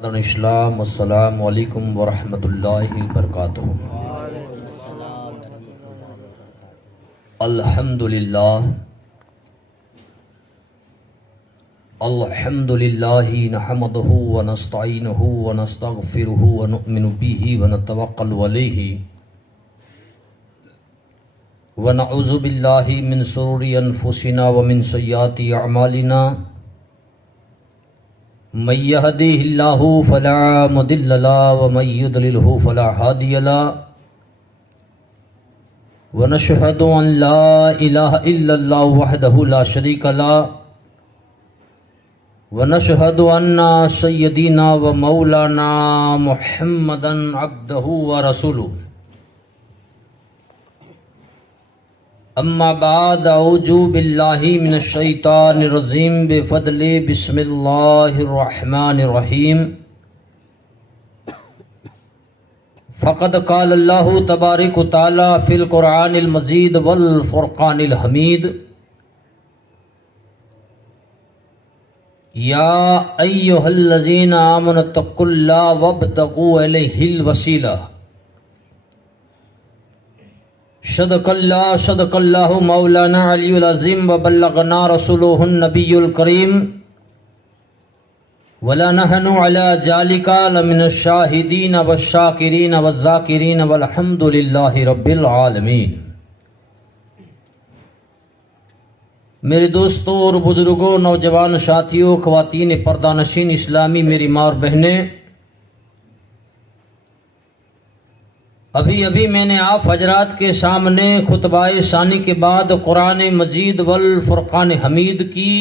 इस्लाम अस्सलामु अलैकुम वरहमतुल्लाहि वबरकातुहू। अल्हम्दुलिल्लाह अल्हम्दुलिल्लाहि नहमदुहु व नस्तईनुहु व नस्तगफिरुहु व नुमिनु बिही व नतवक्कलु अलैहि व नऊज़ु बिल्लाहि मिन शुरूरि अनफुसिना व मिन सय्याति अअमालिना। मन यहदिहिल्लाहु फला मुदिल्ल लहु व मन युद्लिलहु फला हादिय लहु व नशहदु अन ला इलाहा इल्लल्लाहु वहदहु ला शरीका लहु व नशहदु अन्ना सय्यदीना व मौलाना मुहम्मदन अब्दहु व रसूलुहु। अम्मा बाद औजु बिल्लाहि मिनश शैतानिर रजीम बिफदलि बिस्मिल्लाहिर रहमानिर रहीम। फ़क़द क़ाल अल्लाहु तबारक व तआला फ़िल क़ुरआनिल मजीद वल फ़ुरक़ानिल हमीद। या अय्युहल्लज़ीना आमनु तक़ुल्लाह वब्तग़ू इलैहिल वसीला। सदक़ल्लाहु मौलाना अलीयुल अज़ीम व बल्लगना रसूलुहुन नबियुल करीम वला नहनु अला ज़ालिका लमिनश शाहिदीन वश्शाकिरीन वज़्ज़ाकिरीन वल्हम्दुलिल्लाहि रब्बिल आलमीन। मेरे दोस्तों और बुजुर्गों, नौजवान साथियों, ख़वातीन पर्दा नशीन इस्लामी मेरी माँ और बहनें, अभी अभी मैंने आप हजरात के सामने खुतबाए सानी के बाद कुरान मजीद वल फुरकान हमीद की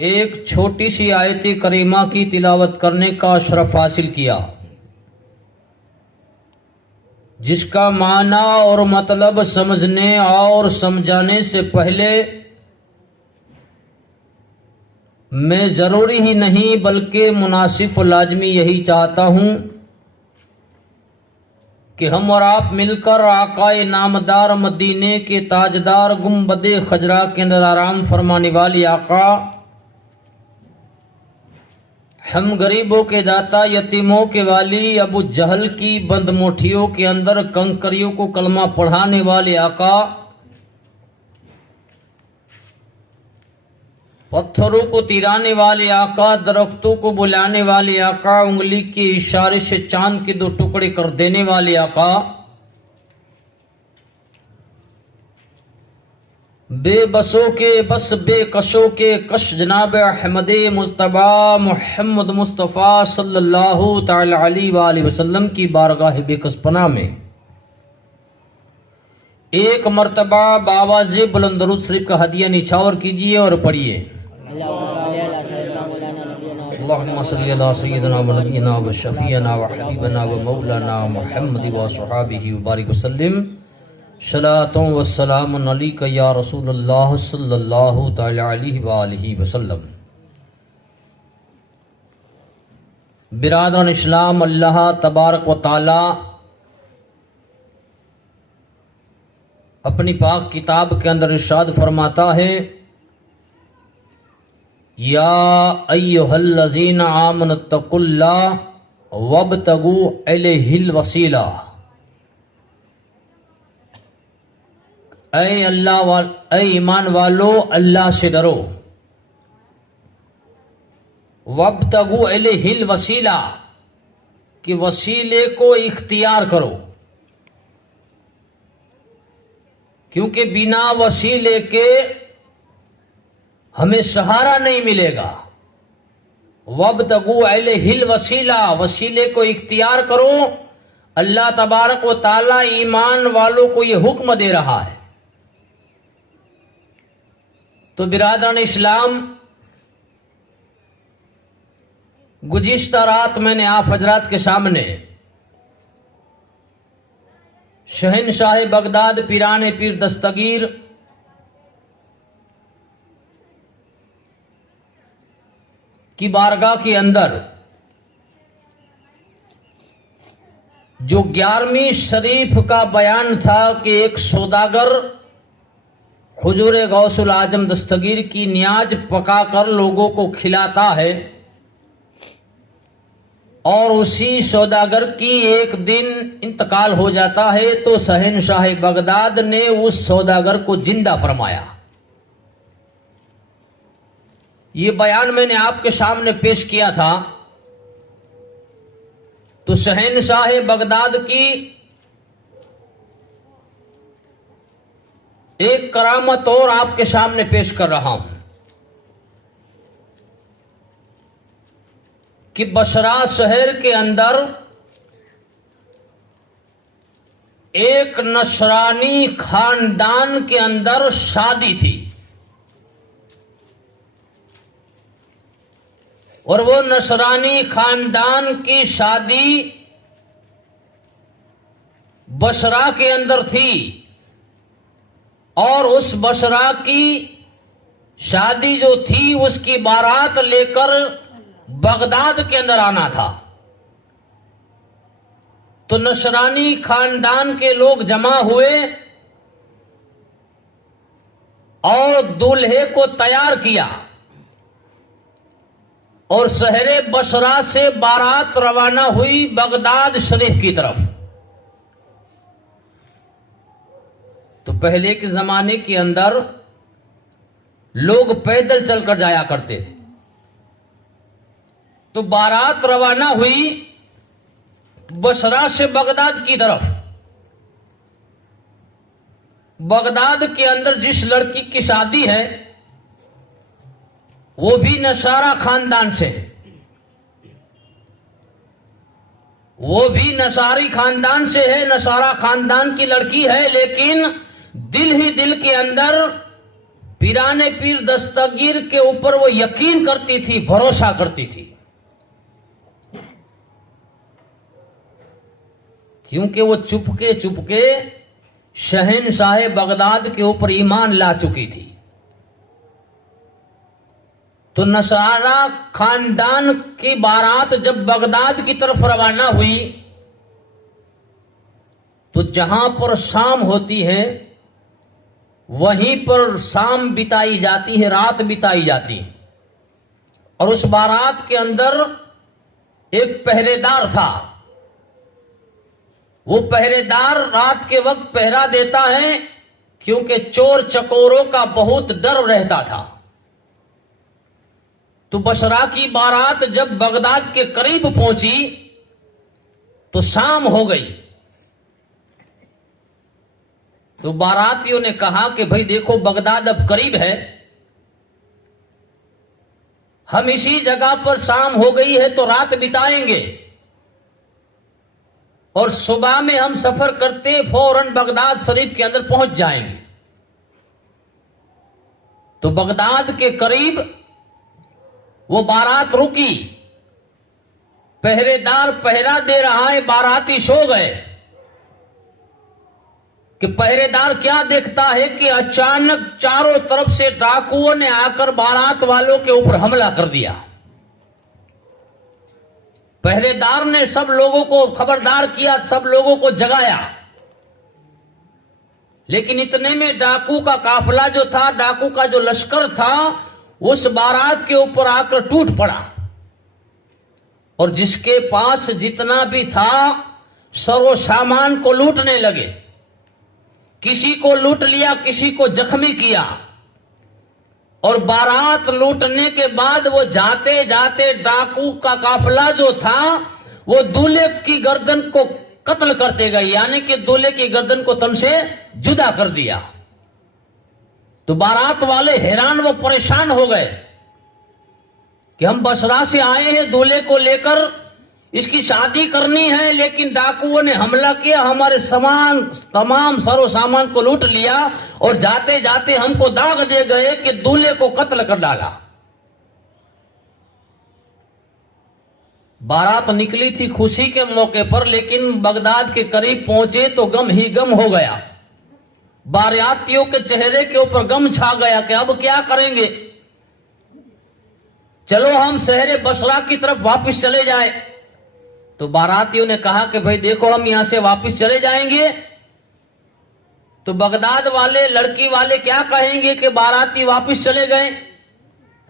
एक छोटी सी आयत करीमा की तिलावत करने का अशरफ हासिल किया, जिसका माना और मतलब समझने और समझाने से पहले मैं ज़रूरी ही नहीं बल्कि मुनासिब लाजमी यही चाहता हूँ कि हम और आप मिलकर आकाए नामदार मदीने के ताजदार गुम्बदे खजरा के अंदर आराम फरमाने वाली आका, हम गरीबों के दाता, यतीमों के वाली, अबू जहल की बंद मुठियों के अंदर कंकरियों को कलमा पढ़ाने वाले आका, पत्थरों को तिराने वाले आका, दरख्तों को बुलाने वाले आका, उंगली के इशारे से चांद के दो टुकड़े कर देने वाले आका, बेबसों के बस बेकशों के कश जनाब अहमद मुस्तबा मोहम्मद मुस्तफ़ा सल्लल्लाहु तआला अलैहि वसल्लम की बारगाह बेकसपना में एक मर्तबा बावाज़े बुलंद दरूद शरीफ का हदिया निछावर कीजिए और पढ़िए। अल्लाहुम्मा सल्ली अला सय्यिदिना व नबियिना व शफीअना व हबीबना व मौलाना मुहम्मद व सहाबिही व बारिक वसल्लम। सलातुं व सलामुन अलैका या रसूलल्लाह सल्लल्लाहु तआला अलैहि व आलिहि वसल्लम। बिरादरान इस्लाम, अल्लाह तबारक व तआला अपनी पाक किताब के अंदर इरशाद फरमाता है, या अय्युहल्लज़ीना आमनु तक़ुल्लाह वब्तगू इलैहिल वसीला। ऐ ईमान वालो, अल्लाह से डरो। वब्तगू इलैहिल वसीला, कि वसीले को इख्तियार करो, क्योंकि बिना वसीले के हमें सहारा नहीं मिलेगा। वब्तगू इलैहिल वसीला, वसीले को इख्तियार करो। अल्लाह तबारक व ताला ईमान वालों को यह हुक्म दे रहा है। तो बिरादरान इस्लाम, गुज़िश्ता रात मैंने आप हजरात के सामने शहनशाह बगदाद पीराने पीर दस्तगीर की बारगाह के अंदर जो 11वीं शरीफ का बयान था कि एक सौदागर हुजूर गौसुल आजम दस्तगीर की नियाज पकाकर लोगों को खिलाता है और उसी सौदागर की एक दिन इंतकाल हो जाता है तो शहनशाह बगदाद ने उस सौदागर को जिंदा फरमाया। ये बयान मैंने आपके सामने पेश किया था। तो शहनशाह बगदाद की एक करामत और आपके सामने पेश कर रहा हूं कि बसरा शहर के अंदर एक नसरानी खानदान के अंदर शादी थी और वो नसरानी खानदान की शादी बसरा के अंदर थी और उस बसरा की शादी जो थी उसकी बारात लेकर बगदाद के अंदर आना था। तो नसरानी खानदान के लोग जमा हुए और दूल्हे को तैयार किया और शहरे बसरा से बारात रवाना हुई बगदाद शरीफ की तरफ। तो पहले के जमाने के अंदर लोग पैदल चलकर जाया करते थे। तो बारात रवाना हुई बसरा से बगदाद की तरफ। बगदाद के अंदर जिस लड़की की शादी है वो भी नसारा खानदान से है, वो भी नसारी खानदान से है, नसारा खानदान की लड़की है, लेकिन दिल ही दिल के अंदर पीराने पीर दस्तगीर के ऊपर वो यकीन करती थी, भरोसा करती थी, क्योंकि वो चुपके चुपके शहनशाह बगदाद के ऊपर ईमान ला चुकी थी। तो नसारा खानदान की बारात जब बगदाद की तरफ रवाना हुई तो जहां पर शाम होती है वहीं पर शाम बिताई जाती है, रात बिताई जाती है। और उस बारात के अंदर एक पहरेदार था। वो पहरेदार रात के वक्त पहरा देता है क्योंकि चोर चकोरों का बहुत डर रहता था। तो बसरा की बारात जब बगदाद के करीब पहुंची तो शाम हो गई। तो बारातियों ने कहा कि भाई देखो बगदाद अब करीब है, हम इसी जगह पर शाम हो गई है तो रात बिताएंगे और सुबह में हम सफर करते फौरन बगदाद शरीफ के अंदर पहुंच जाएंगे। तो बगदाद के करीब वो बारात रुकी, पहरेदार पहरा दे रहा है, बाराती सो गए कि पहरेदार क्या देखता है कि अचानक चारों तरफ से डाकुओं ने आकर बारात वालों के ऊपर हमला कर दिया। पहरेदार ने सब लोगों को खबरदार किया, सब लोगों को जगाया, लेकिन इतने में डाकू का काफिला जो था, डाकू का जो लश्कर था, उस बारात के ऊपर आकर टूट पड़ा और जिसके पास जितना भी था सर्व सामान को लूटने लगे। किसी को लूट लिया, किसी को जख्मी किया और बारात लूटने के बाद वो जाते जाते डाकू का काफिला जो था वो दूल्हे की गर्दन को कत्ल करते गए, यानी कि दूल्हे की गर्दन को तन से जुदा कर दिया। तो बारात वाले हैरान व परेशान हो गए कि हम बसरा से आए हैं दूल्हे को लेकर, इसकी शादी करनी है, लेकिन डाकुओं ने हमला किया, हमारे सामान तमाम सरो सामान को लूट लिया और जाते जाते हमको दाग दे गए कि दूल्हे को कत्ल कर डाला। बारात निकली थी खुशी के मौके पर, लेकिन बगदाद के करीब पहुंचे तो गम ही गम हो गया। बारातियों के चेहरे के ऊपर गम छा गया कि अब क्या करेंगे, चलो हम शहर बसरा की तरफ वापस चले जाए। तो बारातियों ने कहा कि भाई देखो हम यहां से वापस चले जाएंगे तो बगदाद वाले लड़की वाले क्या कहेंगे कि बाराती वापस चले गए।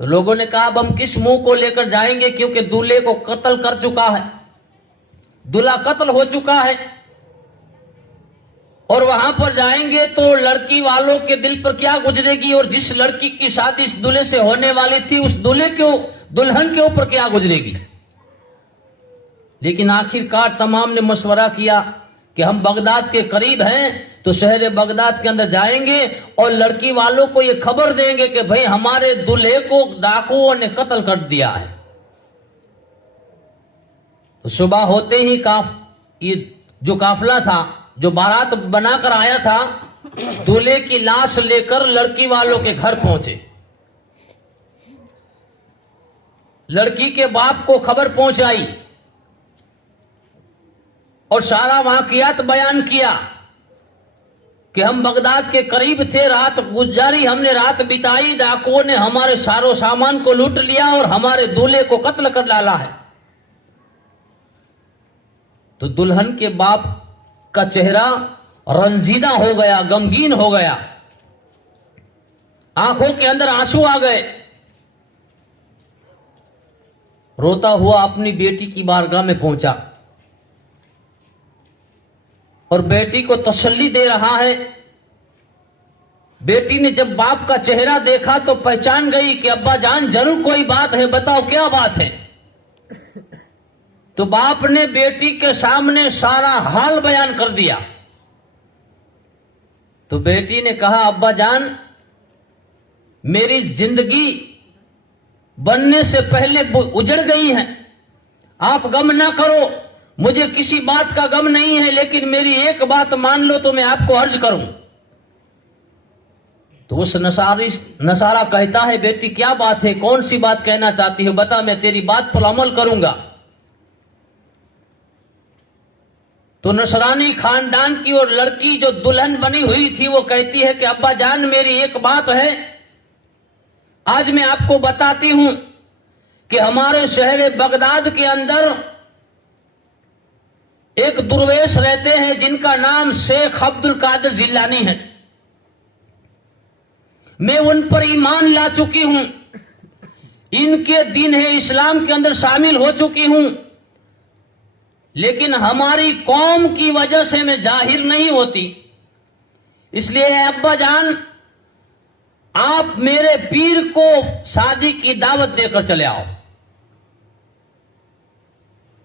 तो लोगों ने कहा अब हम किस मुंह को लेकर जाएंगे, क्योंकि दूल्हे को कत्ल कर चुका है, दूल्हा कत्ल हो चुका है, और वहां पर जाएंगे तो लड़की वालों के दिल पर क्या गुजरेगी, और जिस लड़की की शादी इस दूल्हे से होने वाली थी उस दूल्हे के दुल्हन के ऊपर क्या गुजरेगी। लेकिन आखिरकार तमाम ने मशवरा किया कि हम बगदाद के करीब हैं तो शहर बगदाद के अंदर जाएंगे और लड़की वालों को ये खबर देंगे कि भाई हमारे दूल्हे को डाकुओं ने कत्ल कर दिया है। तो सुबह होते ही ये जो काफिला था, जो बारात बनाकर आया था, दूल्हे की लाश लेकर लड़की वालों के घर पहुंचे। लड़की के बाप को खबर पहुंचाई और सारा वाकयात बयान किया कि हम बगदाद के करीब थे, रात गुजारी, हमने रात बिताई, डाकुओं ने हमारे सारो सामान को लूट लिया और हमारे दूल्हे को कत्ल कर डाला है। तो दुल्हन के बाप का चेहरा रंजीदा हो गया, गमगीन हो गया, आंखों के अंदर आंसू आ गए। रोता हुआ अपनी बेटी की बारगाह में पहुंचा और बेटी को तसल्ली दे रहा है। बेटी ने जब बाप का चेहरा देखा तो पहचान गई कि अब्बा जान जरूर कोई बात है, बताओ क्या बात है। तो बाप ने बेटी के सामने सारा हाल बयान कर दिया। तो बेटी ने कहा अब्बा जान मेरी जिंदगी बनने से पहले उजड़ गई है, आप गम ना करो, मुझे किसी बात का गम नहीं है, लेकिन मेरी एक बात मान लो तो मैं आपको अर्ज करूं। तो उस नसारा कहता है बेटी क्या बात है, कौन सी बात कहना चाहती है, बता, मैं तेरी बात पर अमल करूंगा। तो नसरानी खानदान की और लड़की जो दुल्हन बनी हुई थी वो कहती है कि अब्बा जान मेरी एक बात है, आज मैं आपको बताती हूं कि हमारे शहर बगदाद के अंदर एक दुर्वेश रहते हैं जिनका नाम शेख अब्दुल कादिर जिलानी है। मैं उन पर ईमान ला चुकी हूं, इनके दीन है इस्लाम के अंदर शामिल हो चुकी हूं, लेकिन हमारी कौम की वजह से मैं जाहिर नहीं होती। इसलिए अब्बा जान आप मेरे पीर को शादी की दावत देकर चले आओ।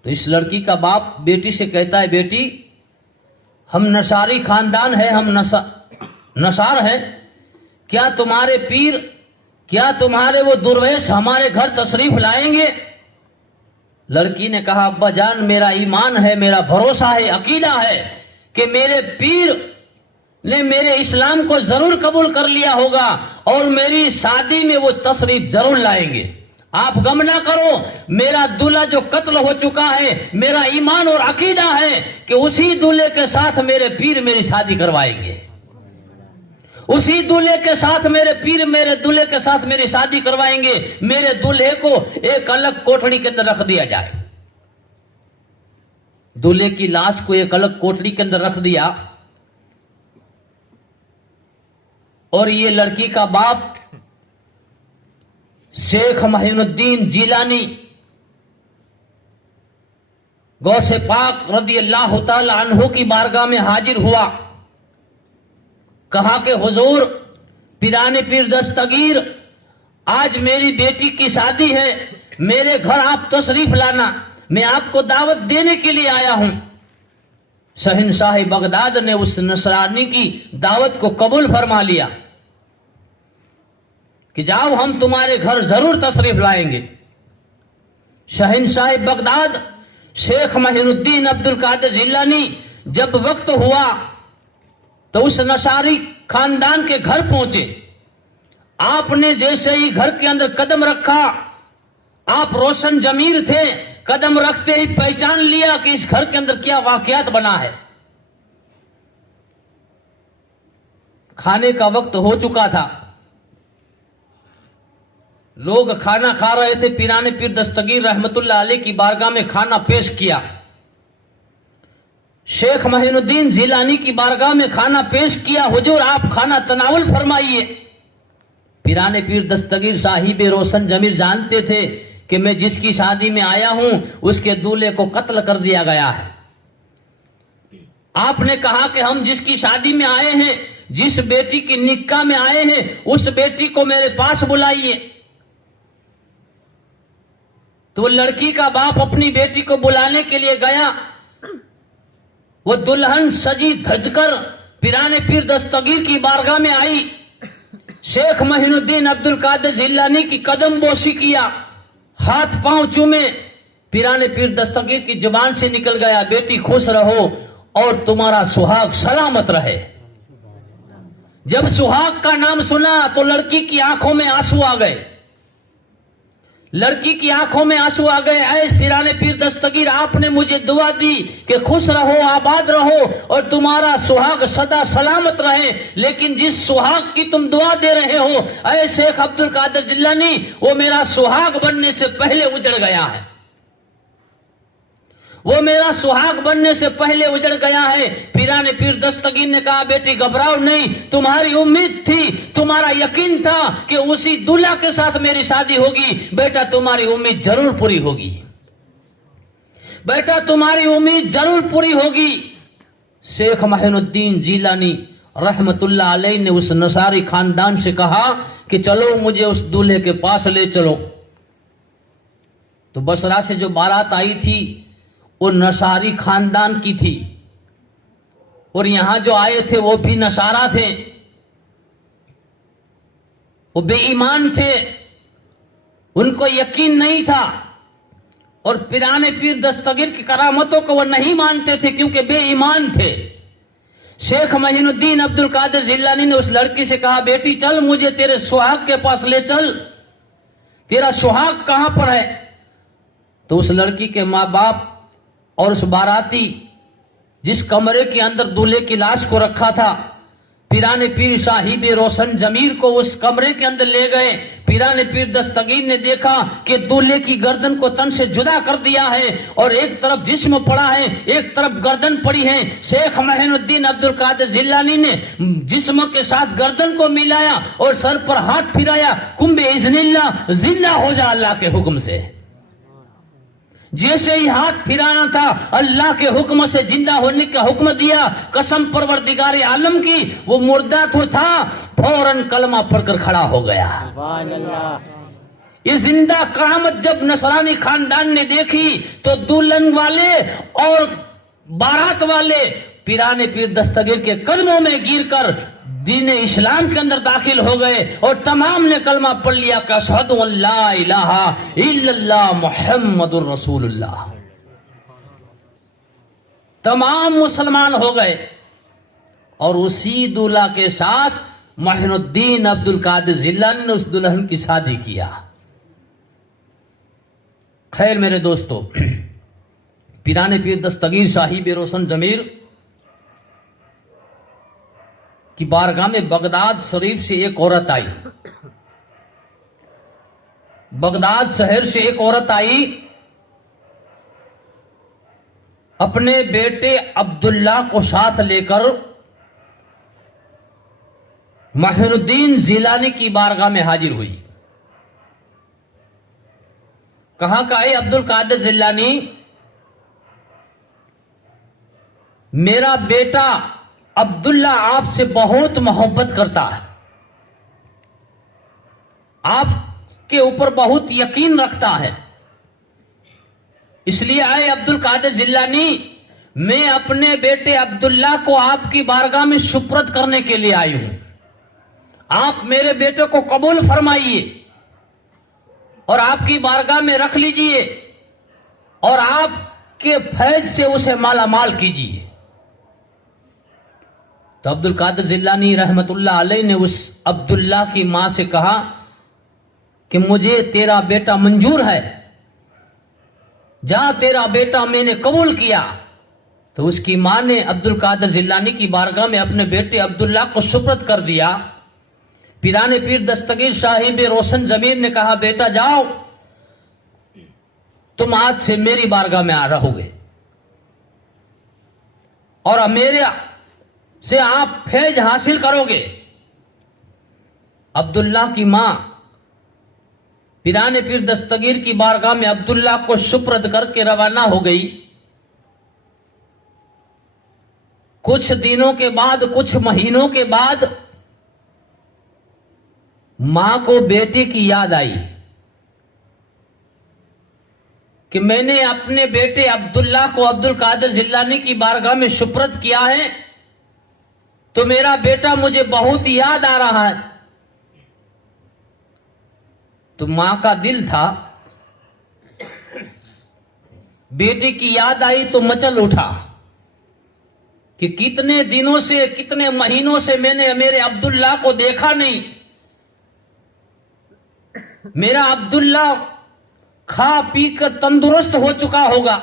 तो इस लड़की का बाप बेटी से कहता है बेटी हम नसारी खानदान है, हम नसार है, क्या तुम्हारे पीर, क्या तुम्हारे वो दुर्वेश हमारे घर तशरीफ लाएंगे। लड़की ने कहा अब्बा जान मेरा ईमान है, मेरा भरोसा है, अकीदा है कि मेरे पीर ने मेरे इस्लाम को जरूर कबूल कर लिया होगा और मेरी शादी में वो तशरीफ जरूर लाएंगे। आप गम ना करो, मेरा दूल्हा जो कत्ल हो चुका है, मेरा ईमान और अकीदा है कि उसी दूल्हे के साथ मेरे पीर मेरी शादी करवाएंगे, उसी दूल्हे के साथ मेरे पीर मेरे दूल्हे के साथ मेरी शादी करवाएंगे। मेरे दूल्हे को एक अलग कोठड़ी के अंदर रख दिया जाए। दूल्हे की लाश को एक अलग कोठड़ी के अंदर रख दिया और ये लड़की का बाप शेख मोइनुद्दीन जिलानी गौसे पाक रदी अल्लाह तआला अन्हु की बारगाह में हाजिर हुआ। कहा कि हुजूर पिराने पीर दस्तगीर आज मेरी बेटी की शादी है, मेरे घर आप तशरीफ लाना, मैं आपको दावत देने के लिए आया हूं। शहंशाह बगदाद ने उस नसरानी की दावत को कबूल फरमा लिया कि जाओ हम तुम्हारे घर जरूर तशरीफ लाएंगे। शहंशाह बगदाद शेख मोइनुद्दीन अब्दुल कादिर जिलानी जब वक्त हुआ तो उस नसारी खानदान के घर पहुंचे। आपने जैसे ही घर के अंदर कदम रखा, आप रोशन जमीर थे, कदम रखते ही पहचान लिया कि इस घर के अंदर क्या वाकयात बना है। खाने का वक्त हो चुका था, लोग खाना खा रहे थे। पिराने पीर दस्तगीर रहमतुल्लाह अलैह की बारगाह में खाना पेश किया। शेख मोइनुद्दीन जिलानी की बारगाह में खाना पेश किया। हुजूर आप खाना तनावुल फरमाइए। पिराने पीर दस्तगीर साहिब रोशन जमीर जानते थे कि मैं जिसकी शादी में आया हूं उसके दूल्हे को कत्ल कर दिया गया है। आपने कहा कि हम जिसकी शादी में आए हैं, जिस बेटी की निकाह में आए हैं, उस बेटी को मेरे पास बुलाइए। तो लड़की का बाप अपनी बेटी को बुलाने के लिए गया। वो दुल्हन सजी धजकर पिराने पीर दस्तगीर की बारगाह में आई। शेख मोइनुद्दीन अब्दुल कादिर जिलानी की कदम बोसी किया, हाथ पांव चूमे। पिराने पीर दस्तगीर की जुबान से निकल गया, बेटी खुश रहो और तुम्हारा सुहाग सलामत रहे। जब सुहाग का नाम सुना तो लड़की की आंखों में आंसू आ गए। लड़की की आंखों में आंसू आ गए। ऐ पिराने पीर दस्तगीर, आपने मुझे दुआ दी कि खुश रहो, आबाद रहो और तुम्हारा सुहाग सदा सलामत रहे, लेकिन जिस सुहाग की तुम दुआ दे रहे हो ऐ शेख अब्दुल कादिर जिलानी, वो मेरा सुहाग बनने से पहले उजड़ गया है। वो मेरा सुहाग बनने से पहले उजड़ गया है। पिराने पीर दस्तगीर ने कहा, बेटी घबराओ नहीं, तुम्हारी उम्मीद थी, तुम्हारा यकीन था कि उसी दूल्हा के साथ मेरी शादी होगी। बेटा तुम्हारी उम्मीद जरूर पूरी होगी, बेटा तुम्हारी उम्मीद जरूर पूरी होगी। शेख मोइनुद्दीन जिलानी रहमतुल्लाह अलैह ने उस नसारी खानदान से कहा कि चलो मुझे उस दूल्हे के पास ले चलो। तो बसरा से जो बारात आई थी वो नसारी खानदान की थी और यहां जो आए थे वो भी नसारा थे, वो बेईमान थे, उनको यकीन नहीं था और पिराने पीर दस्तगीर की करामतों को वो नहीं मानते थे क्योंकि बेईमान थे। शेख मोइनुद्दीन अब्दुल कादिर जिलानी ने उस लड़की से कहा, बेटी चल मुझे तेरे सुहाग के पास ले चल, तेरा सुहाग कहां पर है। तो उस लड़की के माँ बाप और उस बाराती जिस कमरे के अंदर दूल्हे की लाश को रखा था, पिराने पीर साहिब रोशन जमीर को उस कमरे के अंदर ले गए। पिराने पीर दस्तगीर ने देखा कि दूल्हे की गर्दन को तन से जुदा कर दिया है और एक तरफ जिस्म पड़ा है, एक तरफ गर्दन पड़ी है। शेख मोइनुद्दीन अब्दुल कादिर जिलानी ने जिस्म के साथ गर्दन को मिलाया और सर पर हाथ फिराया, कुंबे इज़्निल्लाह, जिंदा हो जा अल्लाह के हुक्म से। जैसे ही हाथ फिराना था अल्लाह के हुक्म से जिंदा होने का हुक्म दिया। कसम परवरदिगार आलम की, वो मुर्दा तो था, फौरन कलमा पढ़कर खड़ा हो गया। ये जिंदा करामत जब नसरानी खानदान ने देखी तो दुल्हन वाले और बारात वाले पिराने पीर दस्तगीर के कदमों में गिरकर दीन इस्लाम के अंदर दाखिल हो गए और तमाम ने कलमा पढ़ लिया कि अशहदु अल्ला इलाहा इल्लल्लाह मुहम्मदुर रसूलुल्लाह। तमाम मुसलमान हो गए और उसी दूल्हा के साथ मोइनुद्दीन अब्दुल कादिर जिलानी ने उस दुल्हन की शादी किया। खैर मेरे दोस्तों, पिराने पीर दस्तगीर साहिब रोशन जमीर की बारगाह में बगदाद शरीफ से एक औरत आई। बगदाद शहर से एक औरत आई, अपने बेटे अब्दुल्ला को साथ लेकर मोइनुद्दीन जिलानी की बारगाह में हाजिर हुई। कहा का है अब्दुल कादिर जिलानी, मेरा बेटा अब्दुल्ला आपसे बहुत मोहब्बत करता है, आपके ऊपर बहुत यकीन रखता है, इसलिए आए अब्दुल कादिर जिलानी, मैं अपने बेटे अब्दुल्ला को आपकी बारगाह में सुपुर्द करने के लिए आई हूं। आप मेरे बेटे को कबूल फरमाइए और आपकी बारगाह में रख लीजिए और आपके फैज से उसे माला माल कीजिए। तो अब्दुल कादिर जिलानी रहमतुल्लाह अलैह ने उस अब्दुल्ला की मां से कहा कि मुझे तेरा बेटा मंजूर है, जा तेरा बेटा मैंने कबूल किया। तो उसकी मां ने अब्दुल कादिर जिलानी की बारगाह में अपने बेटे अब्दुल्ला को सुपुर्द कर दिया। पिराने पीर दस्तगीर साहिब रोशन जमीर ने कहा, बेटा जाओ, तुम आज से मेरी बारगाह में आ रहोगे। और मेरे से आप फैज हासिल करोगे। अब्दुल्ला की मां पिराने पीर दस्तगीर की बारगाह में अब्दुल्ला को सुपुर्द करके रवाना हो गई। कुछ दिनों के बाद, कुछ महीनों के बाद मां को बेटे की याद आई कि मैंने अपने बेटे अब्दुल्ला को अब्दुल कादिर जिलानी की बारगाह में सुपुर्द किया है, तो मेरा बेटा मुझे बहुत याद आ रहा है। तो मां का दिल था, बेटे की याद आई तो मचल उठा कि कितने दिनों से, कितने महीनों से मैंने मेरे अब्दुल्ला को देखा नहीं। मेरा अब्दुल्ला खा पी कर तंदुरुस्त हो चुका होगा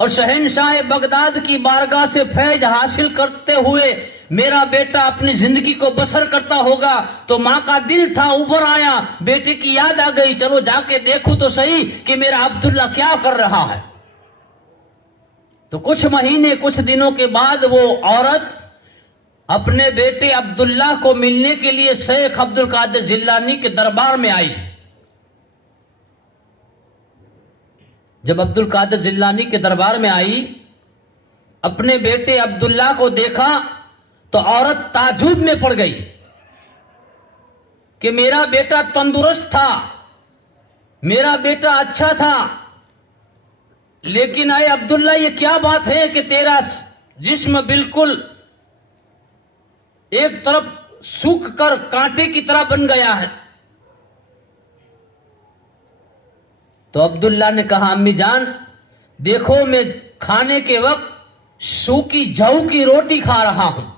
और शहनशाह बगदाद की बारगाह से फैज हासिल करते हुए मेरा बेटा अपनी जिंदगी को बसर करता होगा। तो मां का दिल था, उभर आया, बेटे की याद आ गई, चलो जाके देखूं तो सही कि मेरा अब्दुल्ला क्या कर रहा है। तो कुछ महीने, कुछ दिनों के बाद वो औरत अपने बेटे अब्दुल्ला को मिलने के लिए शेख अब्दुल कादिर जिलानी के दरबार में आई। जब अब्दुल कादिर जिलानी के दरबार में आई, अपने बेटे अब्दुल्ला को देखा तो औरत ताजुब में पड़ गई कि मेरा बेटा तंदुरुस्त था, मेरा बेटा अच्छा था, लेकिन आए अब्दुल्ला ये क्या बात है कि तेरा जिस्म बिल्कुल एक तरफ सूख कर कांटे की तरह बन गया है। तो अब्दुल्ला ने कहा, अम्मी जान देखो, मैं खाने के वक्त सूखी जौ की रोटी खा रहा हूं।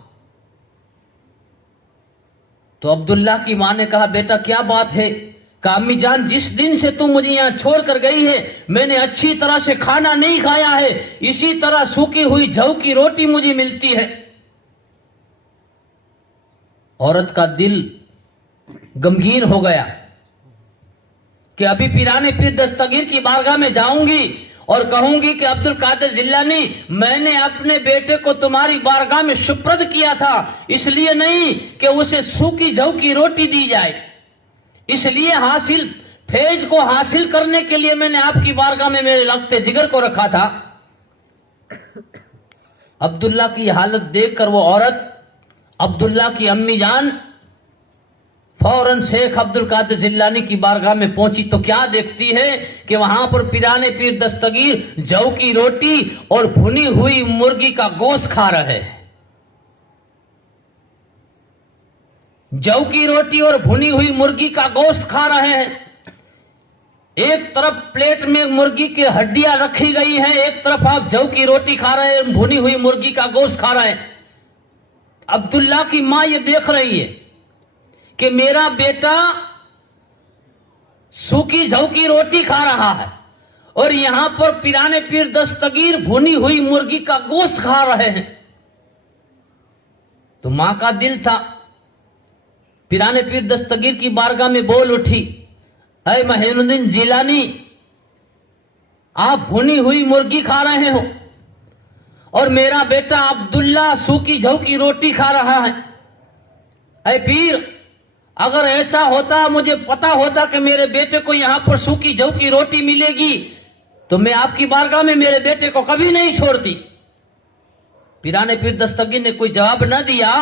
तो अब्दुल्ला की मां ने कहा, बेटा क्या बात है? कहा, अम्मी जान जिस दिन से तुम मुझे यहां छोड़ कर गई है, मैंने अच्छी तरह से खाना नहीं खाया है, इसी तरह सूखी हुई जौ की रोटी मुझे मिलती है। औरत का दिल गमगीन हो गया कि अभी पिराने पीर दस्तगीर की बारगाह में जाऊंगी और कहूंगी कि अब्दुल कादिर जिलानी, मैंने अपने बेटे को तुम्हारी बारगाह में सुपुर्द किया था, इसलिए नहीं कि उसे सूखी जौ की रोटी दी जाए, इसलिए फैज को हासिल करने के लिए मैंने आपकी बारगाह में मेरे लगते जिगर को रखा था। अब्दुल्ला की हालत देखकर वो औरत, अब्दुल्ला की अम्मी जान, फौरन शेख अब्दुल कादिर जिलानी की बारगाह में पहुंची तो क्या देखती है कि वहां पर पिराने पीर दस्तगीर जौ की रोटी और भुनी हुई मुर्गी का गोश्त खा रहे हैं। जौ की रोटी और भुनी हुई मुर्गी का गोश्त खा रहे हैं। एक तरफ प्लेट में मुर्गी की हड्डियां रखी गई हैं, एक तरफ आप जौ की रोटी खा रहे हैं, भुनी हुई मुर्गी का गोश्त खा रहे हैं। अब्दुल्ला की मां ये देख रही है कि मेरा बेटा सूखी जौ की रोटी खा रहा है और यहां पर पिराने पीर दस्तगीर भुनी हुई मुर्गी का गोश्त खा रहे हैं। तो मां का दिल था, पिराने पीर दस्तगीर की बारगाह में बोल उठी, ऐ महीनुद्दीन जिलानी, आप भुनी हुई मुर्गी खा रहे हो और मेरा बेटा अब्दुल्ला सूखी जौ की रोटी खा रहा है। ऐ पीर, अगर ऐसा होता, मुझे पता होता कि मेरे बेटे को यहां पर सूखी जौ की रोटी मिलेगी, तो मैं आपकी बारगाह में मेरे बेटे को कभी नहीं छोड़ती। पिराने पीर दस्तगीर ने कोई जवाब न दिया,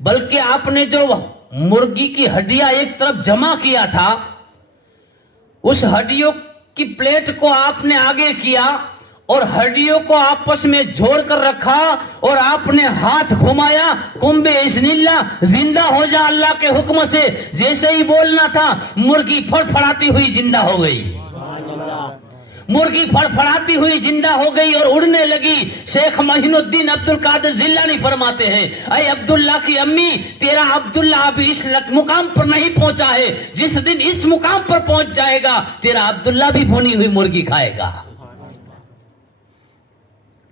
बल्कि आपने जो मुर्गी की हड्डियां एक तरफ जमा किया था, उस हड्डियों की प्लेट को आपने आगे किया और हड्डियों को आपस में जोड़कर रखा और आपने हाथ घुमाया, कुंबे इस्निल्ला, जिंदा हो जा अल्लाह के हुक्म से। जैसे ही बोलना था, मुर्गी फड़फड़ाती हुई जिंदा हो गई। मुर्गी फड़फड़ाती हुई जिंदा हो गई और उड़ने लगी। शेख महीनुद्दीन अब्दुल कादिर जिलानी फरमाते हैं, अरे अब्दुल्ला की अम्मी, तेरा अब्दुल्ला अभी इस मुकाम पर नहीं पहुंचा है, जिस दिन इस मुकाम पर पहुंच जाएगा, तेरा अब्दुल्ला भी भुनी हुई मुर्गी खाएगा,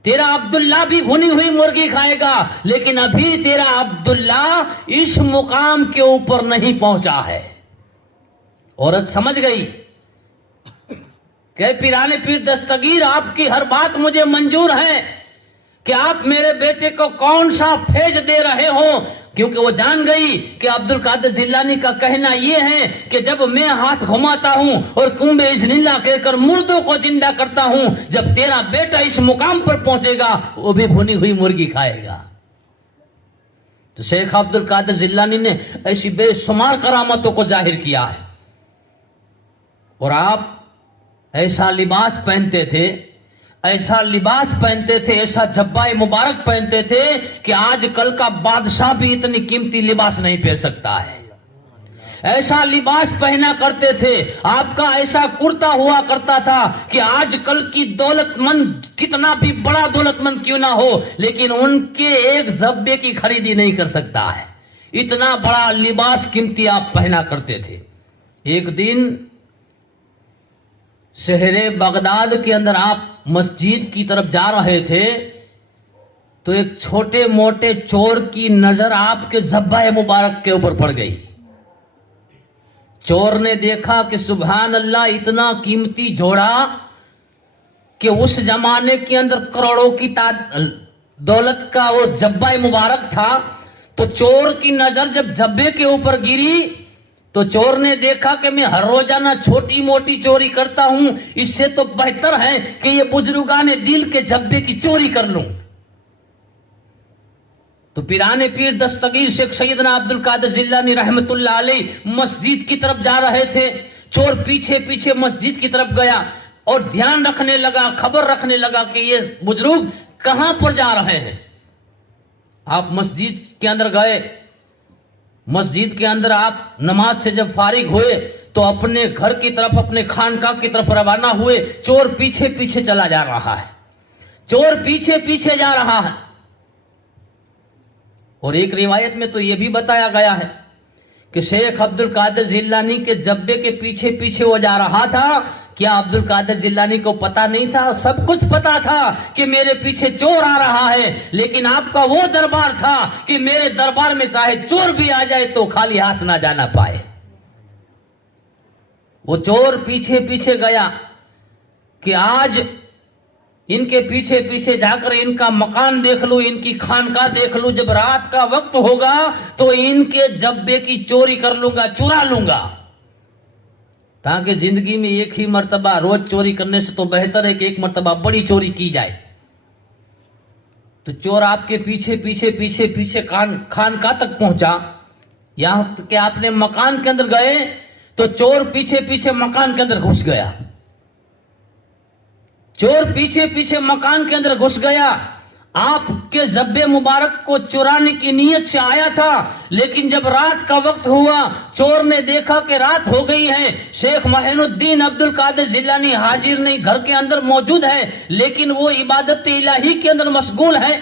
तेरा अब्दुल्ला भी भुनी हुई मुर्गी खाएगा, लेकिन अभी तेरा अब्दुल्ला इस मुकाम के ऊपर नहीं पहुंचा है। औरत समझ गई कि पिराने पीर दस्तगीर, आपकी हर बात मुझे मंजूर है, कि आप मेरे बेटे को कौन सा फैज दे रहे हो, क्योंकि वो जान गई कि अब्दुल कादिर जिलानी का कहना यह है कि जब मैं हाथ घुमाता हूं और कुंबे इज़्निल्लाह कहकर मुर्दों को जिंदा करता हूं, जब तेरा बेटा इस मुकाम पर पहुंचेगा वो भी भुनी हुई मुर्गी खाएगा। तो शेख अब्दुल कादिर जिलानी ने ऐसी बेशुमार करामतों को जाहिर किया है। और आप ऐसा लिबास पहनते थे, ऐसा लिबास पहनते थे, ऐसा जब्बाए मुबारक पहनते थे कि आजकल का बादशाह भी इतनी कीमती लिबास नहीं पहन सकता है। ऐसा लिबास पहना करते थे, आपका ऐसा कुर्ता हुआ करता था कि आजकल की दौलतमंद कितना भी बड़ा दौलतमंद क्यों ना हो, लेकिन उनके एक जब्बे की खरीदी नहीं कर सकता है। इतना बड़ा लिबास कीमती आप पहना करते थे। एक दिन शहरे बगदाद के अंदर आप मस्जिद की तरफ जा रहे थे तो एक छोटे मोटे चोर की नजर आपके जब्बा मुबारक के ऊपर पड़ गई। चोर ने देखा कि सुभान अल्लाह, इतना कीमती जोड़ा कि उस जमाने के अंदर करोड़ों की दौलत का वो जब्बा मुबारक था। तो चोर की नजर जब जब्बे के ऊपर गिरी तो चोर ने देखा कि मैं हर रोजाना छोटी मोटी चोरी करता हूं, इससे तो बेहतर है कि ये बुजुर्गाने दिल के जब्बे की चोरी कर लूं। तो पिराने पीर दस्तगीर शेख सैयदना अब्दुल कादिर जिलानी रहमतुल्लाह अलैह मस्जिद की तरफ जा रहे थे। चोर पीछे पीछे मस्जिद की तरफ गया और ध्यान रखने लगा, खबर रखने लगा कि ये बुजुर्ग कहां पर जा रहे हैं। आप मस्जिद के अंदर गए, मस्जिद के अंदर आप नमाज से जब फारिग हुए तो अपने घर की तरफ, अपने खानकाह की तरफ रवाना हुए। चोर पीछे पीछे चला जा रहा है, चोर पीछे पीछे जा रहा है। और एक रिवायत में तो यह भी बताया गया है कि शेख अब्दुल कादिर जिलानी के जब्बे के पीछे पीछे वो जा रहा था। क्या अब्दुल कादिर जिलानी को पता नहीं था? सब कुछ पता था कि मेरे पीछे चोर आ रहा है, लेकिन आपका वो दरबार था कि मेरे दरबार में चाहे चोर भी आ जाए तो खाली हाथ ना जाना पाए। वो चोर पीछे पीछे गया कि आज इनके पीछे पीछे जाकर इनका मकान देख लूं, इनकी खानकाह देख लूं। जब रात का वक्त होगा तो इनके जब्बे की चोरी कर लूंगा, चुरा लूंगा, ताकि जिंदगी में एक ही मर्तबा, रोज चोरी करने से तो बेहतर है कि एक मर्तबा बड़ी चोरी की जाए। तो चोर आपके पीछे पीछे पीछे पीछे खानकाह तक पहुंचा। यहां कि आपने मकान के अंदर गए तो चोर पीछे पीछे मकान के अंदर घुस गया। चोर पीछे पीछे मकान के अंदर घुस गया। आपके जब्बे मुबारक को चुराने की नीयत से आया था, लेकिन जब रात का वक्त हुआ, चोर ने देखा कि रात हो गई है। शेख मोइनुद्दीन अब्दुल कादिर जिलानी हाजिर नहीं, घर के अंदर मौजूद है, लेकिन वो इबादत इलाही के अंदर मशगूल है।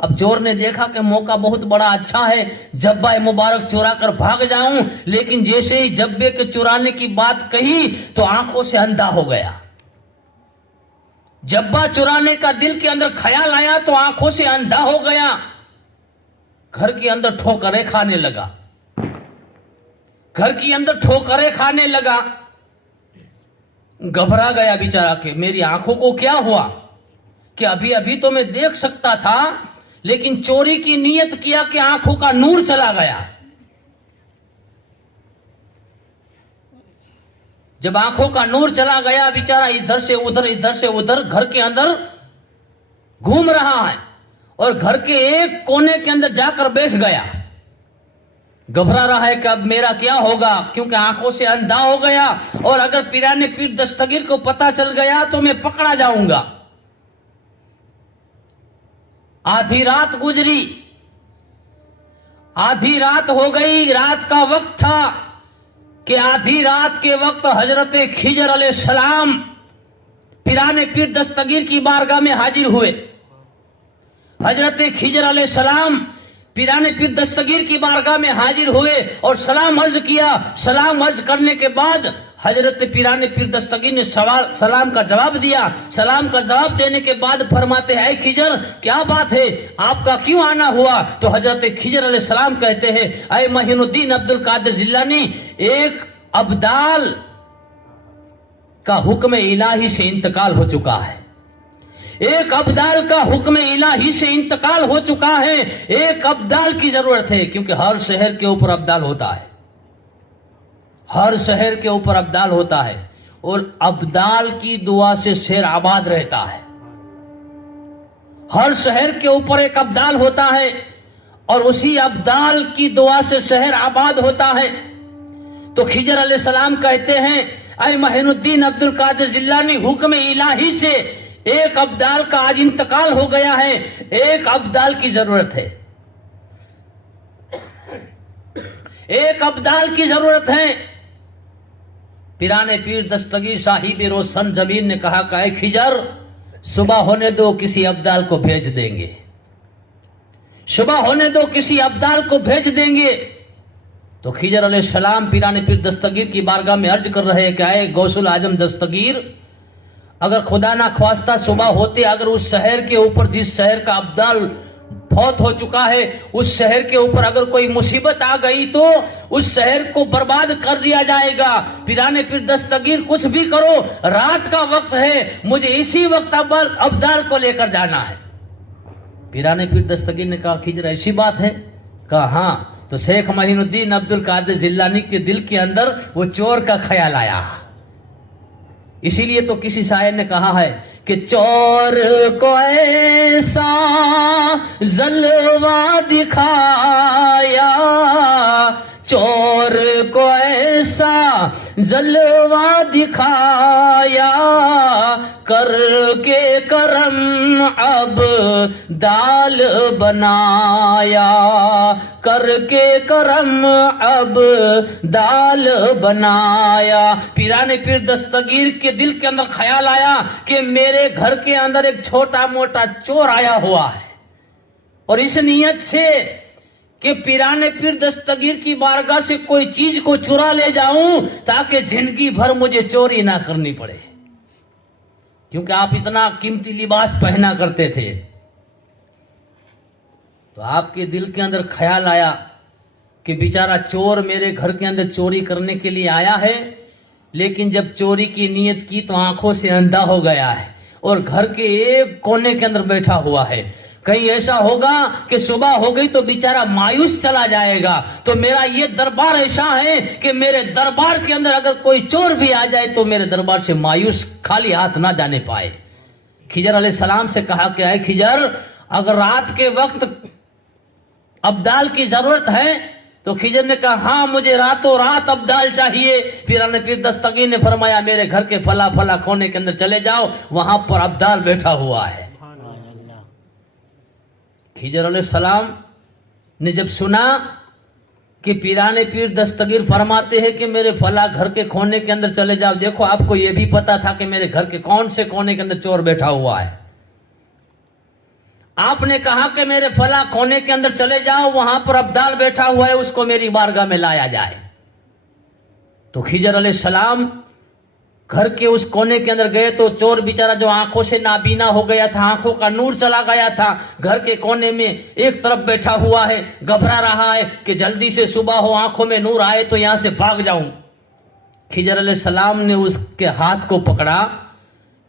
अब चोर ने देखा कि मौका बहुत बड़ा अच्छा है, जब्बा मुबारक चुरा कर भाग जाऊं। लेकिन जैसे ही जब्बे के चुराने की बात कही तो आंखों से अंधा हो गया। जब्बा चुराने का दिल के अंदर ख्याल आया तो आंखों से अंधा हो गया। घर के अंदर ठोकरें खाने लगा, घर के अंदर ठोकरें खाने लगा। घबरा गया बेचारा के मेरी आंखों को क्या हुआ, कि अभी अभी तो मैं देख सकता था, लेकिन चोरी की नीयत किया कि आंखों का नूर चला गया। जब आंखों का नूर चला गया, बेचारा इधर से उधर, इधर से उधर घर के अंदर घूम रहा है और घर के एक कोने के अंदर जाकर बैठ गया। घबरा रहा है कि अब मेरा क्या होगा, क्योंकि आंखों से अंधा हो गया और अगर पिराने पीर दस्तगीर को पता चल गया तो मैं पकड़ा जाऊंगा। आधी रात गुजरी, आधी रात हो गई, रात का वक्त था कि आधी रात के वक्त हजरत खिजर अलैहिस्सलाम पिराने पीर दस्तगीर की बारगाह में हाजिर हुए। हजरत खिजर अलैहिस्सलाम पिराने पीर दस्तगीर की बारगाह में हाजिर हुए और सलाम अर्ज किया। सलाम अर्ज करने के बाद हजरत पिराने पीर दस्तगीर ने सलाम का जवाब दिया। सलाम का जवाब देने के बाद फरमाते हैं, खिजर क्या बात है, आपका क्यों आना हुआ? तो हजरत खिजर अलैहिस्सलाम कहते हैं, ऐ मोइनुद्दीन अब्दुल कादिर जिलानी, एक अब्दाल का हुक्म इलाही से इंतकाल हो चुका है। एक अब्दाल का हुक्म इलाही से इंतकाल हो चुका है, एक अब्दाल की जरूरत है, क्योंकि हर शहर के ऊपर अब्दाल होता है, हर शहर के ऊपर अब्दाल होता है, और अब्दाल की दुआ से शहर आबाद रहता है। हर शहर के ऊपर एक अब्दाल होता है और उसी अब्दाल की दुआ से शहर आबाद होता है। तो खिजर अलैहिस्सलाम कहते हैं, ऐ मोइनुद्दीन अब्दुल कादिर जिलानी, हुक्म इलाही से एक अब्दाल का आज इंतकाल हो गया है, एक अब्दाल की जरूरत है, एक अब्दाल की जरूरत है। पिराने पीर दस्तगीर साहिब रोशन जमीन ने कहा कि खिजर, सुबह होने दो, किसी अब्दाल को भेज देंगे, सुबह होने दो, किसी अब्दाल को भेज देंगे। तो खिजर अलैहिस्सलाम पिराने पीर दस्तगीर की बारगाह में अर्ज कर रहे हैं कि आए गौसुल आजम दस्तगीर, अगर खुदा ना ख्वास्ता सुबह होते, अगर उस शहर के ऊपर, जिस शहर का अब्दाल फौत हो चुका है, उस शहर के ऊपर अगर कोई मुसीबत आ गई तो उस शहर को बर्बाद कर दिया जाएगा। पिराने पीर दस्तगीर, कुछ भी करो, रात का वक्त है, मुझे इसी वक्त अब्दाल को लेकर जाना है। पिराने पीर दस्तगीर ने कहा, खिजर ऐसी बात है? कहा हाँ। तो शेख मोइनुद्दीन अब्दुल कादिर जिलानी के दिल के अंदर वो चोर का ख्याल आया। इसीलिए तो किसी शायर ने कहा है कि चोर को ऐसा जलवा दिखाया, चोर को ऐसा जलवा दिखाया, करके करम अब दाल बनाया, करके करम अब दाल बनाया। पिराने पीर दस्तगीर के दिल के अंदर ख्याल आया कि मेरे घर के अंदर एक छोटा मोटा चोर आया हुआ है, और इस नियत से कि पिराने पीर दस्तगीर की बारगाह से कोई चीज को चुरा ले जाऊं ताकि जिंदगी भर मुझे चोरी ना करनी पड़े, क्योंकि आप इतना कीमती लिबास पहना करते थे। तो आपके दिल के अंदर ख्याल आया कि बेचारा चोर मेरे घर के अंदर चोरी करने के लिए आया है, लेकिन जब चोरी की नीयत की तो आंखों से अंधा हो गया है और घर के एक कोने के अंदर बैठा हुआ है। कहीं ऐसा होगा कि सुबह हो गई तो बेचारा मायूस चला जाएगा। तो मेरा ये दरबार ऐसा है कि मेरे दरबार के अंदर अगर कोई चोर भी आ जाए तो मेरे दरबार से मायूस खाली हाथ ना जाने पाए। खिजर अलैहिस्सलाम से कहा कि ऐ खिजर, अगर रात के वक्त अब्दाल की जरूरत है? तो खिजर ने कहा हाँ, मुझे रातों रात अब्दाल चाहिए। पिराने पीर दस्तगीर ने फरमाया, मेरे घर के फला फला कोने के अंदर चले जाओ, वहां पर अब्दाल बैठा हुआ है। खिजर अलैहिस्सलाम ने जब सुना कि पिराने पीर दस्तगीर फरमाते हैं कि मेरे फला घर के कोने के अंदर चले जाओ, देखो आपको यह भी पता था कि मेरे घर के कौन से कोने के अंदर चोर बैठा हुआ है। आपने कहा कि मेरे फला कोने के अंदर चले जाओ, वहां पर अब्दाल बैठा हुआ है, उसको मेरी बारगाह में लाया जाए। तो खिजर अलैहिस्सलाम घर के उस कोने के अंदर गए तो चोर बेचारा जो आंखों से नाबीना हो गया था, आंखों का नूर चला गया था, घर के कोने में एक तरफ बैठा हुआ है, घबरा रहा है कि जल्दी से सुबह हो, आंखों में नूर आए तो यहां से भाग जाऊं। खिजर अलैहिस्सलाम ने उसके हाथ को पकड़ा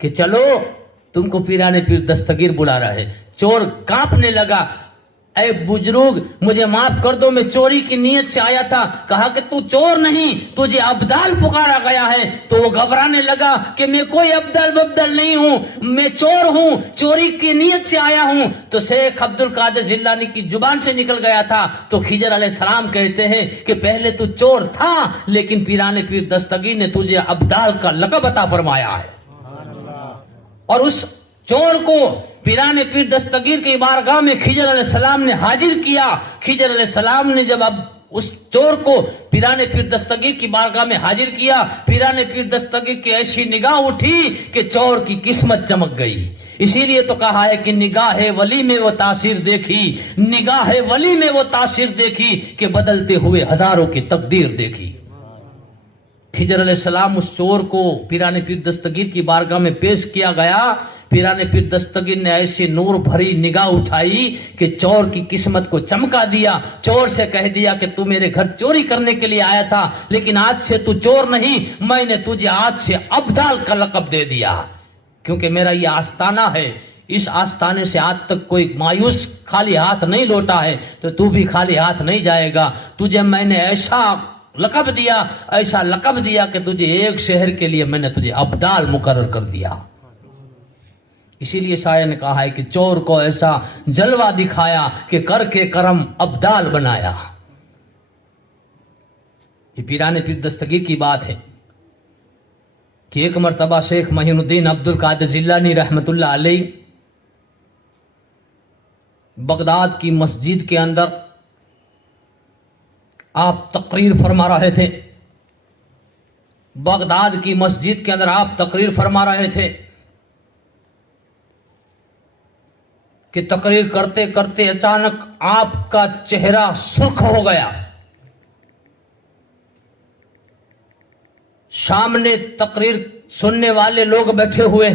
कि चलो, तुमको पिराने पीर दस्तगीर बुला रहे। चोर कांपने लगा, ऐ बुजुर्ग मुझे माफ कर दो, मैं चोरी की नीयत से आया था। कहा कि तू चोर नहीं, तुझे अब्दाल पुकारा गया है। तो वो घबराने लगा कि मैं कोई अब्दाल बब्दाल नहीं हूं, मैं चोर हूं, चोरी की नीयत से आया हूं। तो शेख अब्दुल कादिर जिलानी की जुबान से निकल गया था। तो खिजर अलैहिस्सलाम कहते हैं कि पहले तू चोर था, लेकिन पिराने पीर दस्तगीर ने तुझे अब्दाल का लक़ब अता फरमाया है। और उस चोर को पिराने पीर दस्तगीर की बारगाह में खिजर अलैहिस्सलाम ने हाजिर किया। खिजर अलैहिस्सलाम ने जब अब उस चोर को पिराने पीर दस्तगीर की बारगाह में हाजिर किया, पिराने पीर दस्तगीर की ऐसी निगाह उठी कि चोर की किस्मत चमक गई। इसीलिए तो कहा है कि निगाह वली में वो तासीर देखी, निगाह वली में वो तासीर देखी कि बदलते हुए हजारों की तकदीर देखी। खिजर अलैहिस्सलाम उस चोर को पिराने पीर दस्तगीर की बारगाह में पेश किया गया। पिराने पीर दस्तगीर ने ऐसी नूर भरी निगाह उठाई कि चोर की किस्मत को चमका दिया। चोर से कह दिया कि तू मेरे घर चोरी करने के लिए आया था, लेकिन आज से तू चोर नहीं, मैंने तुझे आज से अब्दाल का लक़ब दे दिया, क्योंकि मेरा ये आस्ताना है इस आस्थाने से आज तक कोई मायूस खाली हाथ नहीं लौटा है, तो तू भी खाली हाथ नहीं जाएगा। तुझे मैंने ऐसा लक़ब दिया कि तुझे एक शहर के लिए मैंने तुझे अब्दाल मुकर्रर कर दिया। इसीलिए शायर ने कहा है कि चोर को ऐसा जलवा दिखाया कि करके करम अब्दाल बनाया। ये पीराने पीर दस्तगीर की बात है कि एक मर्तबा शेख महीनुद्दीन अब्दुल कादिर जिलानी रहमतुल्लाह अलैह बगदाद की मस्जिद के अंदर आप तकरीर फरमा रहे थे। बगदाद की मस्जिद के अंदर आप तकरीर फरमा रहे थे कि तकरीर करते करते अचानक आपका चेहरा सुर्ख हो गया। सामने तकरीर सुनने वाले लोग बैठे हुए,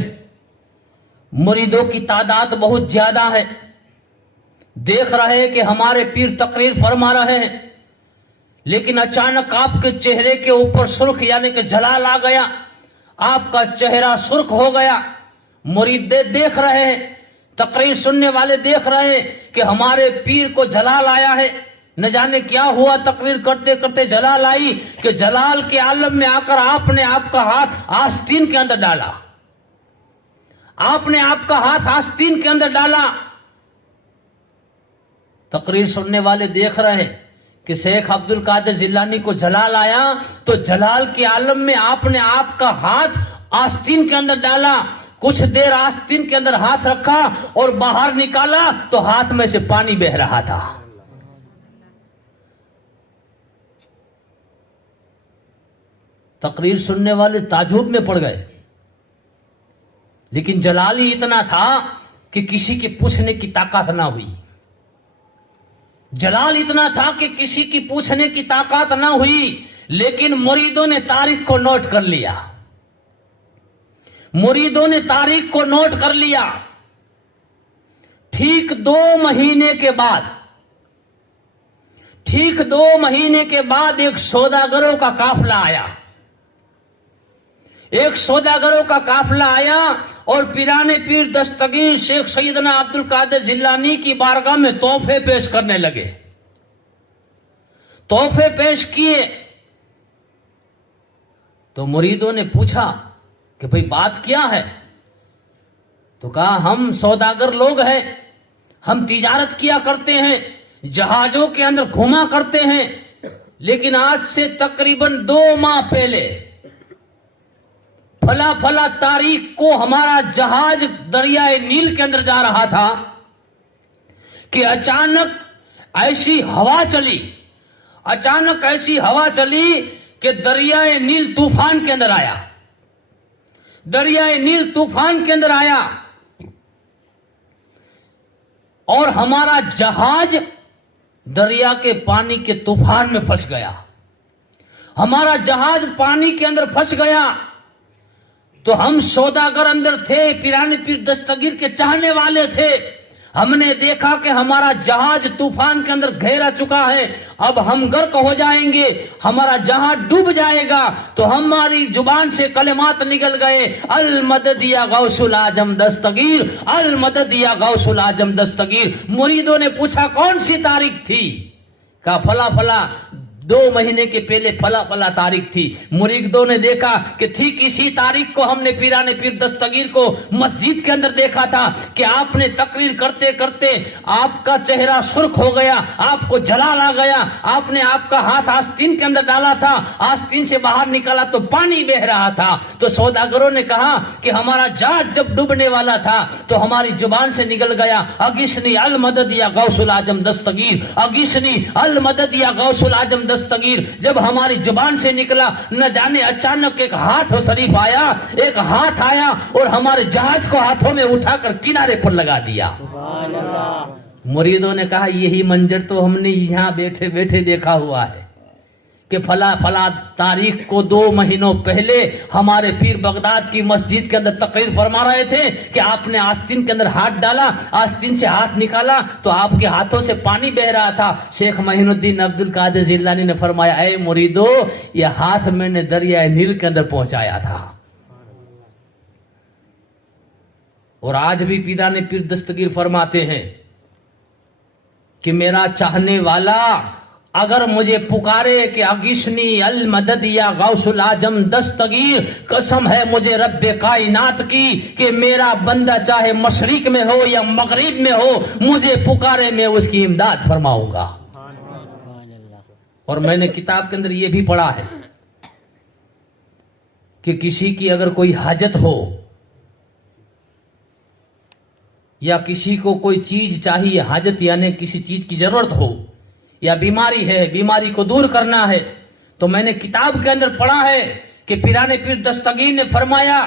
मुरीदों की तादाद बहुत ज्यादा है, देख रहे हैं कि हमारे पीर तकरीर फरमा रहे हैं, लेकिन अचानक आपके चेहरे के ऊपर सुर्ख यानी कि जलाल आ गया, आपका चेहरा सुर्ख हो गया। मुरीद देख रहे हैं, तकरीर सुनने वाले देख रहे हैं कि हमारे पीर को जलाल आया है। न जाने क्या हुआ, तकरीर करते करते जलाल आई कि जलाल के आलम में आकर आपने आपका हाथ आस्तीन के अंदर डाला। आपने आपका हाथ आस्तीन के अंदर डाला। तकरीर सुनने वाले देख रहे हैं कि शेख अब्दुल कादिर जिलानी को जलाल आया, तो जलाल के आलम में आपने आपका हाथ आस्तीन के अंदर डाला। कुछ देर आस्तीन के अंदर हाथ रखा और बाहर निकाला तो हाथ में से पानी बह रहा था। तकरीर सुनने वाले ताजुब में पड़ गए, लेकिन जलाल ही इतना था कि किसी के पूछने की ताकत ना हुई। जलाल इतना था कि किसी की पूछने की ताकत ना हुई, लेकिन मुरीदों ने तारीख को नोट कर लिया। मुरीदों ने तारीख को नोट कर लिया। ठीक 2 महीने के बाद एक सौदागरों का काफला आया। एक सौदागरों का काफला आया और पीराने पीर दस्तगीर शेख सैयदना अब्दुल कादिर जिलानी की बारगाह में तोहफे पेश करने लगे। तोहफे पेश किए तो मुरीदों ने पूछा कि भाई बात क्या है? तो कहा हम सौदागर लोग हैं, हम तिजारत किया करते हैं, जहाजों के अंदर घुमा करते हैं, लेकिन आज से तकरीबन 2 माह पहले फला फला तारीख को हमारा जहाज दरियाए नील के अंदर जा रहा था कि अचानक ऐसी हवा चली कि दरियाए नील तूफान के अंदर आया। दरियाए नील तूफान के अंदर आया और हमारा जहाज दरिया के पानी के तूफान में फंस गया। हमारा जहाज पानी के अंदर फंस गया तो हम सौदागर अंदर थे, पीराने पीर दस्तगीर के चाहने वाले थे। हमने देखा कि हमारा जहाज तूफान के अंदर घेरा चुका है, अब हम गर्क हो जाएंगे, हमारा जहाज डूब जाएगा। तो हमारी जुबान से कलिमात निकल गए, अल मदद या गौसुल आजम दस्तगीर, अल मदद या गौसुल आजम दस्तगीर। मुरीदों ने पूछा कौन सी तारीख थी? कहा फला फला 2 महीने के पहले फला फला तारीख थी। मुरीदों ने देखा कि ठीक इसी तारीख को हमने पीराने पीर दस्तगीर को मस्जिद के अंदर देखा था कि आपने तकरीर करते करते आपका चेहरा सुर्ख हो गया, आपको जलाल आ गया, आपने आपका हाथ आस्तीन के अंदर डाला था, आस्तीन से बाहर निकाला तो पानी बह रहा था। तो सौदागरों ने कहा कि हमारा जहाज जब डूबने वाला था तो हमारी जुबान से निकल गया, अगिशनी अल मदद या गौसुल आजम दस्तगीर, अगिशनी अल मदद या गौसुल आजम दस्तगीर। जब हमारी जुबान से निकला, न जाने अचानक एक हाथ शरीफ आया, एक हाथ आया और हमारे जहाज को हाथों में उठाकर किनारे पर लगा दिया। मुरीदों ने कहा यही मंजर तो हमने यहाँ बैठे बैठे देखा हुआ है कि फला फला तारीख को 2 महीनों पहले हमारे पीर बगदाद की मस्जिद के अंदर तकरीर फरमा रहे थे कि आपने आस्तीन के अंदर हाथ डाला, आस्तीन से हाथ निकाला तो आपके हाथों से पानी बह रहा था। शेख महीनुद्दीन अब्दुल कादिर जिलानी ने फरमाया, ऐ मुरीदो, यह हाथ मैंने दरिया नील के अंदर पहुंचाया था। और आज भी पीराने पीर दस्तगीर फरमाते हैं कि मेरा चाहने वाला अगर मुझे पुकारे कि अगिशनी अल मदद या गौसुल आजम दस्तगीर, कसम है मुझे रब्बे कायनात की कि मेरा बंदा चाहे मशरिक में हो या मगरिब में हो, मुझे पुकारे मैं उसकी इमदाद फरमाऊंगा। और मैंने किताब के अंदर यह भी पढ़ा है कि किसी की अगर कोई हाजत हो या किसी को कोई चीज चाहिए, हाजत यानी किसी चीज की जरूरत हो या बीमारी है, बीमारी को दूर करना है, तो मैंने किताब के अंदर पढ़ा है कि पीराने पीर दस्तगीर ने फरमाया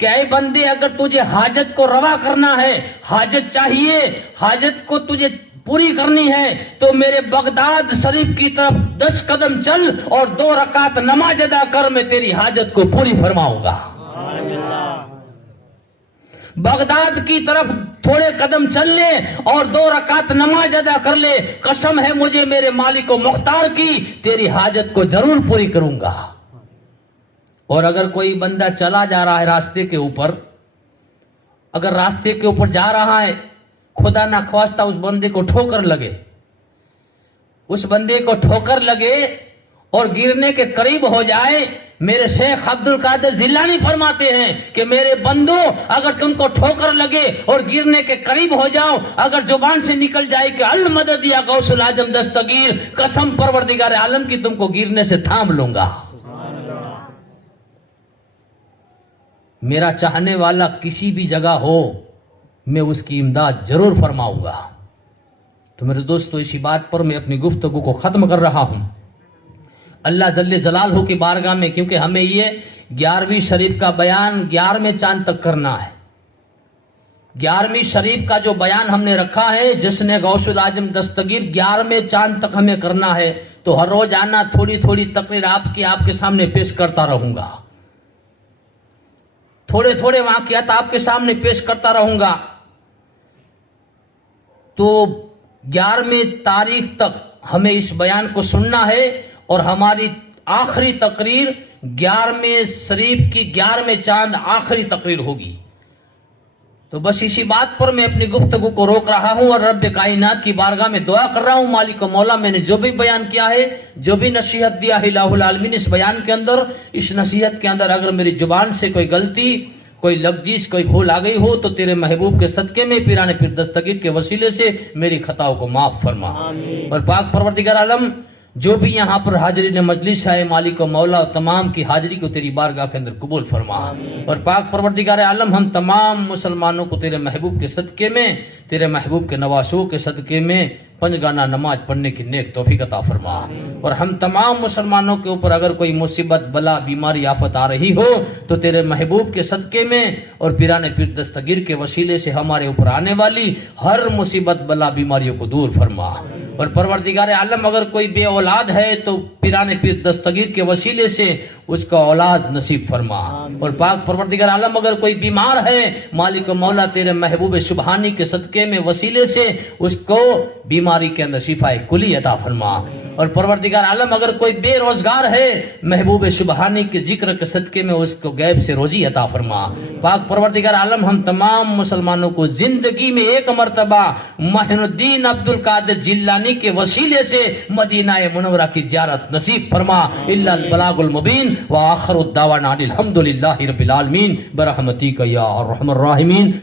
कि ऐ बंदे, अगर तुझे हाजत को रवा करना है, हाजत चाहिए, हाजत को तुझे पूरी करनी है, तो मेरे बगदाद शरीफ की तरफ 10 कदम चल और 2 रकात नमाज अदा कर, मैं तेरी हाजत को पूरी फरमाऊंगा। बगदाद की तरफ थोड़े कदम चल ले और 2 रकात नमाज अदा कर ले, कसम है मुझे मेरे मालिक को मुख्तार की, तेरी हाजत को जरूर पूरी करूंगा। और अगर कोई बंदा चला जा रहा है रास्ते के ऊपर, अगर रास्ते के ऊपर जा रहा है, खुदा ना ख्वास्ता उस बंदे को ठोकर लगे, उस बंदे को ठोकर लगे और गिरने के करीब हो जाए, मेरे शेख अब्दुल कादिर जिलानी फरमाते हैं कि मेरे बंदो, अगर तुमको ठोकर लगे और गिरने के करीब हो जाओ, अगर जुबान से निकल जाए कि अल मदद या गौसुल आजम दस्तगीर, कसम परवरदिगार आलम की तुमको गिरने से थाम लूंगा। मेरा चाहने वाला किसी भी जगह हो, मैं उसकी इमदाद जरूर फरमाऊंगा। तो मेरे दोस्तों, इसी बात पर मैं अपनी गुफ्तगू को खत्म कर रहा हूं। अल्लाह जल्ले जलालहू की बारगाह में, क्योंकि हमें ये 11वीं शरीफ का बयान 11वें चांद तक करना है। 11वीं शरीफ का जो बयान हमने रखा है, जिसने गौसुल आजम दस्तगीर 11वें चांद तक हमें करना है, तो हर रोज आना, थोड़ी थोड़ी तकरीर आपके सामने पेश करता रहूंगा, थोड़े थोड़े वाक़ियात आपके सामने पेश करता रहूंगा। तो 11वीं तारीख तक हमें इस बयान को सुनना है और हमारी आखिरी तकरीर 11वें शरीफ की 11वें चांद आखिरी तकरीर होगी। तो बस इसी बात पर मैं अपनी गुफ्तगू को रोक रहा हूं और रब्बे कायनात की बारगाह में दुआ कर रहा हूं, मालिक व मौला, मैंने जो भी बयान किया है, जो भी नसीहत दिया है इलाहुल आलमीन इस बयान के अंदर, इस नसीहत के अंदर अगर मेरी जुबान से कोई गलती, कोई लफ्जीश, कोई भूल आ गई हो, तो तेरे महबूब के सदके में पीराने पीर दस्तगीर के वसीले से मेरी खताओं को माफ फरमा। और पाक परवरदिगार आलम, जो भी यहाँ पर हाजिरी ने मजलिस है, मालिक व मौला, तमाम की हाजिरी को तेरी बारगाह के अंदर कबूल फरमा। और पाक परवरदिगार आलम, हम तमाम मुसलमानों को तेरे महबूब के सदके में, तेरे महबूब के नवासों के सदके में 5 गाना नमाज पढ़ने की नेक तौफीक अता फरमा। और हम तमाम मुसलमानों के ऊपर अगर कोई मुसीबत, बला, बीमारी, आफत आ रही हो, तो तेरे महबूब के सदके में और पीराने पीर दस्तगीर के वसीले से हमारे ऊपर आने वाली हर मुसीबत, बला, बीमारियों को दूर फरमा। और परवरदिगार आलम, अगर कोई बे औलाद है तो पीराने पीर दस्तगीर के वसीले से उसका औलाद नसीब फरमा। और पाक परवरदिगार आलम, अगर कोई बीमार है, मालिक मौला, तेरे महबूब सुबहानी के सदके में वसीले से उसको बीमारी के अंदर शिफाए कुली अता फरमा। और परवरदिगार आलम, अगर कोई बेरोजगार है, महबूब सुबहानी के जिक्र के सदके में उसको गैब से रोजी अता फरमा। पाक परवरदिगार आलम, हम तमाम मुसलमानों को जिंदगी में एक मरतबा मोइनुद्दीन अब्दुल कादिर जिलानी के वसीले से मदीना मुनव्वरा की ज़ियारत नसीब फरमा। इल्लल बलागुल मुबीन व आखिरु दावाना अनिल हम्दुलिल्लाहि रब्बिल आलमीन बरहमतिका या अरहमर राहिमीन।